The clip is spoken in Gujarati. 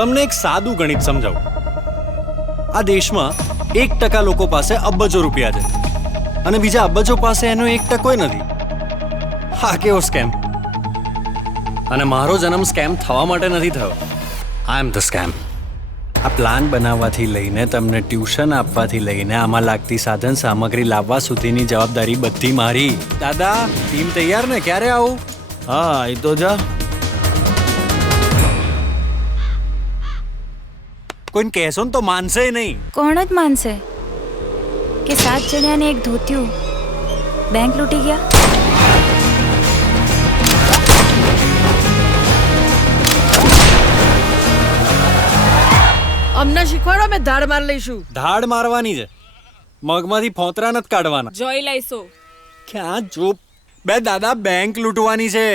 તમને એક સાદું ગણિત સમજાવું. આ દેશમાં 1% લોકો પાસે અબજો રૂપિયા છે અને બીજા અબજો પાસે એનો 1% નથી. હા, કેવો સ્કેમ. અને મારો જન્મ સ્કેમ થવા માટે નથી થયો. આઈ એમ ધ સ્કેમ. આ પ્લાન બનાવવાથી લઈને તમને ટ્યુશન આપવાથી લઈને આમાં લાગતી સાધન સામગ્રી લાવવા સુધીની જવાબદારી બધી મારી. દાદા, ટીમ તૈયાર ને? ક્યારે આવું? હા, એ તો જા. કોઈને કહેશો ને તો માનશે નહીં. કોણ જ માનશે કે 7 જણ્યાને એક ધોત્યું બેંક લૂંટી ગયા? અમને શીખવાડો, અમે ધાડ માર લઈશું. ધાડ મારવાની છે, મગમાંથી ફોતરા નથી કાઢવાના. જોઈ લઈશું. ક્યાં જો બે દાદા, બેંક લૂંટવાની છે.